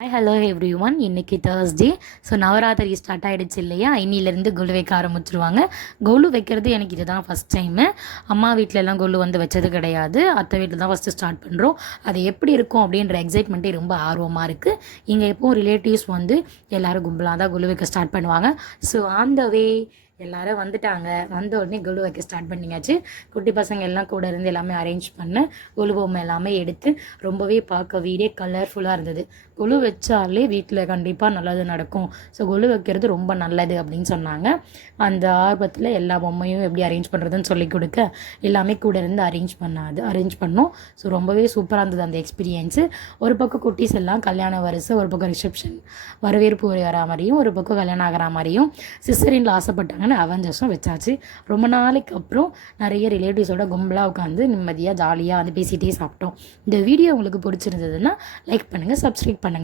Hi hello every one. இன்றைக்கி Thursday. So Navaratri start ஆகிடுச்சு இல்லையா? இன்னிலேருந்து கொலு வைக்க ஆரம்பிச்சிருவாங்க. கொலு வைக்கிறது எனக்கு இதுதான் ஃபஸ்ட் டைமு. அம்மா வீட்டிலலாம் கொலு வந்து வச்சது கிடையாது. அத்தை வீட்டில் தான் ஃபஸ்ட்டு ஸ்டார்ட் பண்ணுறோம். அது எப்படி இருக்கும் அப்படின்ற எக்ஸைட்மெண்ட்டே ரொம்ப ஆர்வமாக இருக்குது. இங்கே எப்போவும் ரிலேட்டிவ்ஸ் வந்து எல்லோரும் கும்பலாக தான் கொலு வைக்க ஸ்டார்ட் பண்ணுவாங்க. ஸோ ஆன் த வே எல்லோரும் வந்துட்டாங்க. வந்த உடனே கொலு வைக்க ஸ்டார்ட் பண்ணியாச்சு. குட்டி பசங்க எல்லாம் கூட இருந்து எல்லாமே அரேஞ்ச் பண்ண கொலு பொம்மை எல்லாமே எடுத்து ரொம்பவே பார்க்க வீடே கலர்ஃபுல்லாக இருந்தது. கொலு வச்சாலே வீட்டில் கண்டிப்பாக நல்லது நடக்கும். ஸோ கொலு வைக்கிறது ரொம்ப நல்லது அப்படின்னு சொன்னாங்க. அந்த ஆர்வத்தில் எல்லா பொம்மையும் எப்படி அரேஞ்ச் பண்ணுறதுன்னு சொல்லி கொடுக்க எல்லாமே கூட இருந்து அரேஞ்ச் பண்ணோம். ஸோ ரொம்பவே சூப்பராக இருந்தது அந்த எக்ஸ்பீரியன்ஸு. ஒரு பக்கம் குட்டீஸ் எல்லாம் கல்யாண வரிசை, ஒரு பக்கம் ரிசப்ஷன் வரவேற்பு வரா மாதிரியும், ஒரு பக்கம் கல்யாணம் ஆகிற மாதிரியும் சிஸ்டரின்ல ஆசைப்பட்டாங்கன்னு அவெஞ்சர்ஸும் வச்சாச்சு. ரொம்ப நாளைக்கு அப்புறம் நிறைய ரிலேட்டிவ்ஸோட கும்பலாக உட்காந்து நிம்மதியாக ஜாலியாக வந்து பேசிகிட்டே சாப்பிட்டோம். இந்த வீடியோ உங்களுக்கு பிடிச்சிருந்ததுன்னா லைக் பண்ணுங்கள், சப்ஸ்கிரைப் பண்ணுங்கள்.